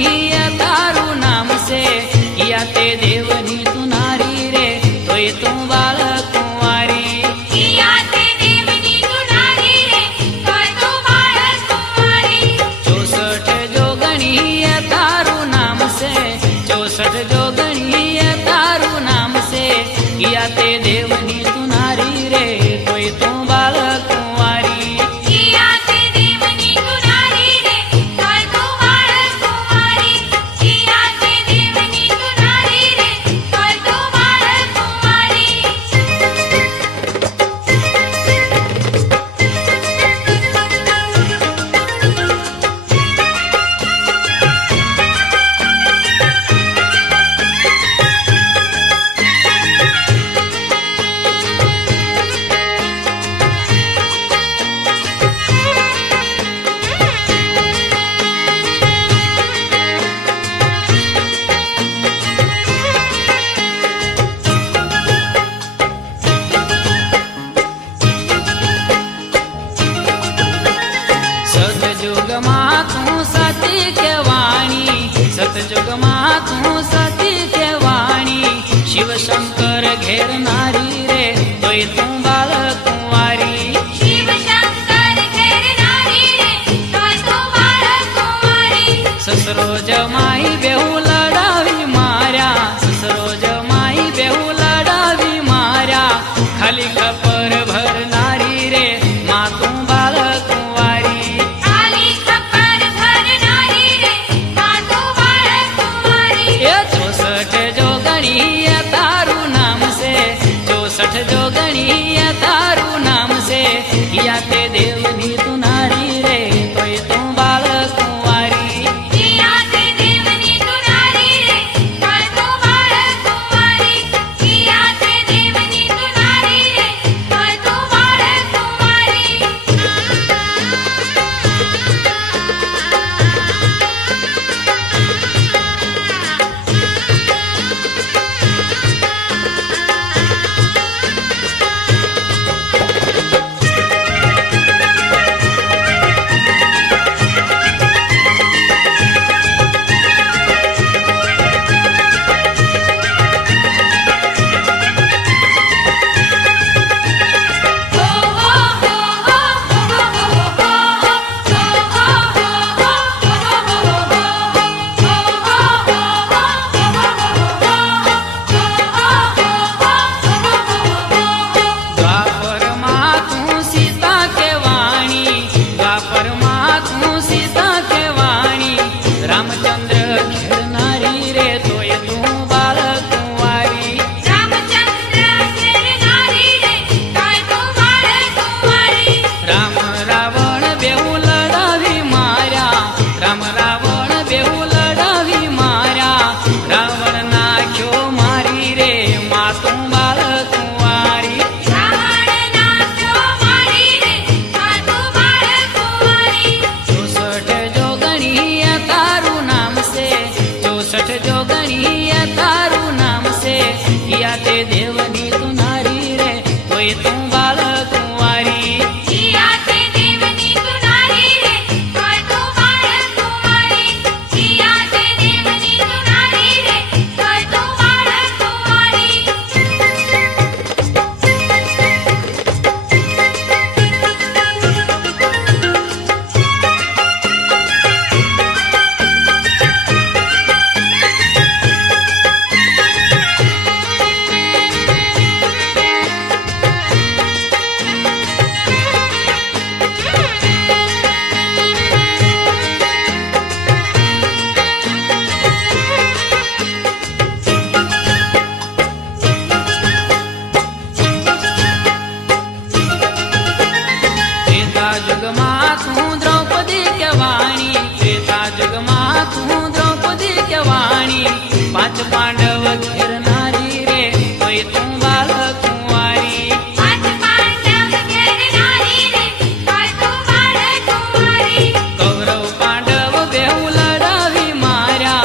गणी तारू नाम से या ते देवनी तू नारी रे तोय तू बाळ कुंवारी या ते देवनी तू नारी रे तोय तू बाळ कुंवारी 64 जो गणी तारू नाम से 64 जो गणी तारू नाम से या ते देवनी तू नारी रे तोय तू बाळ कुंवारी या ते देवनी तू नारी रे तोय तू बाळ कुंवारी या ते देवनी तू नारी रे तोय तू बाळ कुंवारी सतयुग मां तू सती केवाणी सतयुग मां तू सती केवाणी शिव शंकर घेर नारी रे तोय तू बाळ कुंवारी शिव शंकर घेर नारी रे तोय तू बाळ कुंवारी ससरोज माई बेहू लढावी मार्या ससरोज माई बेहू लढावी मार्या खाली खपर भर नारी रे मा तू बाळ कुंवारी खाली खपर भर नारी रे मा तू बाळ कुंवारी ये 64 जो गणी तारू नाम से 64 जो गणी तारू नाम से या ते देवनी तू नारी रे तोय तू बाळ कुंवारी या ते देवनी तू नारी रे तोय तू बाळ कुंवारी या ते देवनी तू नारी रे तोय तू बाळ कुंवारी द्वापर मां तू सीता केवाणी द्वापर मां तू सीता केवाणी रामचंद्र घेर नारी रे तोय तू बाळ कुंवारी रामचंद्र घेर नारी रे तोय तू बाळ कुंवारी राम रावण बेहू लढावी मार्या राम रावण बेहू लढावी मार्या रावण नाख्यो मारी रे मा तू बाळ कुंवारी रावण नाच्यो मारी रे मा तू बाळ कुंवारी 64 जो गणी तारू नाम से 64 जो गणी तारू नाम से या ते देवनी तू नारी रे तोय तू बाळ कुंवारी या ते देवनी तू नारी रे तोय तू बाळ कुंवारी या ते देवनी तू नारी रे तोय तू बाळ कुंवारी त्रेता युग मां तू द्रौपदी केवाणी त्रेता युग मां तू द्रौपदी केवाणी 5 पांडव घेर नारी रे तोय तू बाळ कुंवारी पाच पांडव घेर नारी रे तोय तू बाळ कुंवारी कौरव पांडव बेहू लढावी मार्या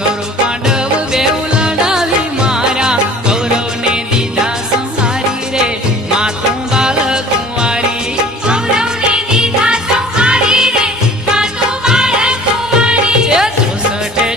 कौरव पांडव बेहू लढावी मार्या कौरवने दिला संहारी रे मा तू बाळ कुंवारी कौरवने दिला संहारी रे मा तू बाळ कुंवारी 64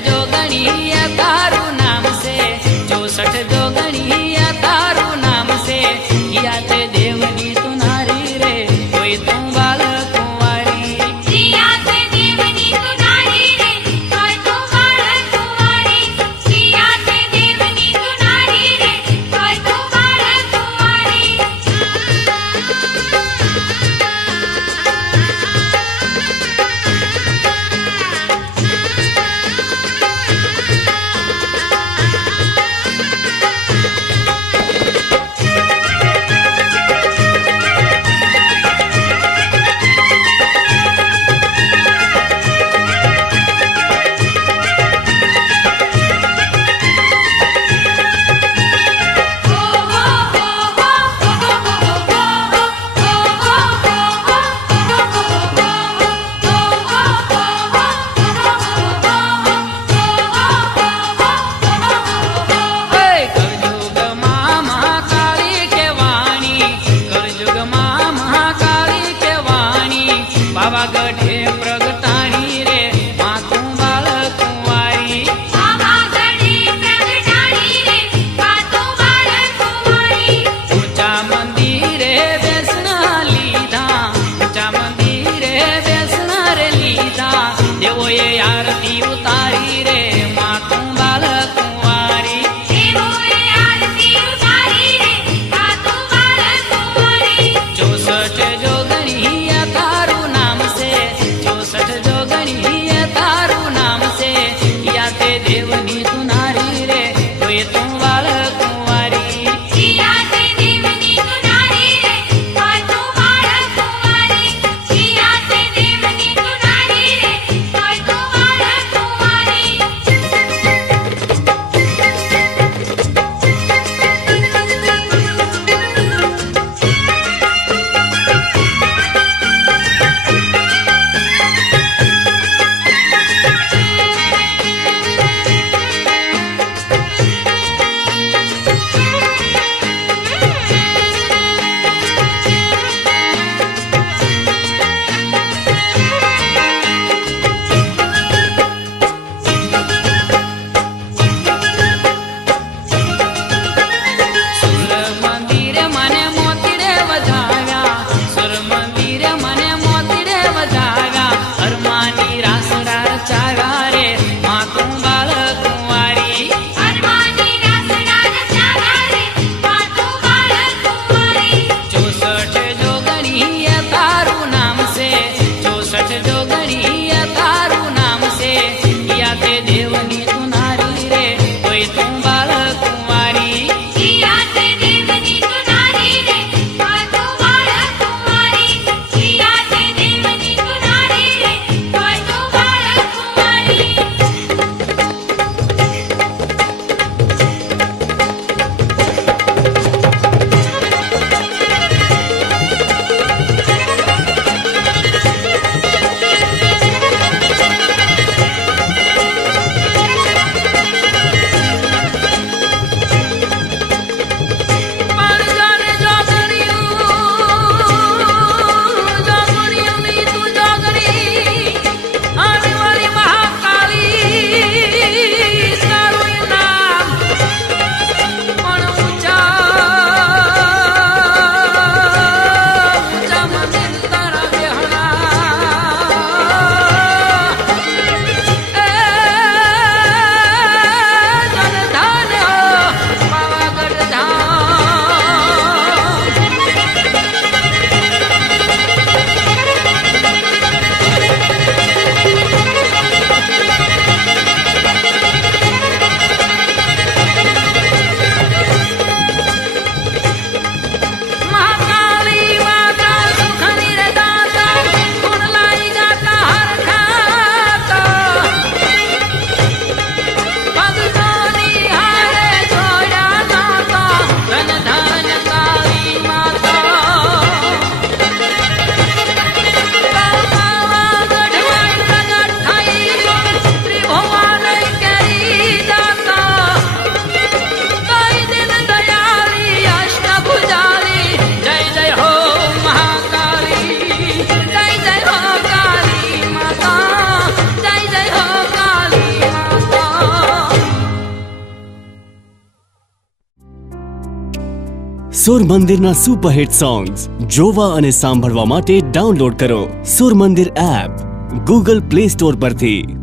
સુર મંદિરના સુપરહિટ સોંગ્સ જોવા અને સાંભળવા માટે ડાઉનલોડ કરો સુર મંદિર એપ ગૂગલ પ્લે સ્ટોર પરથી।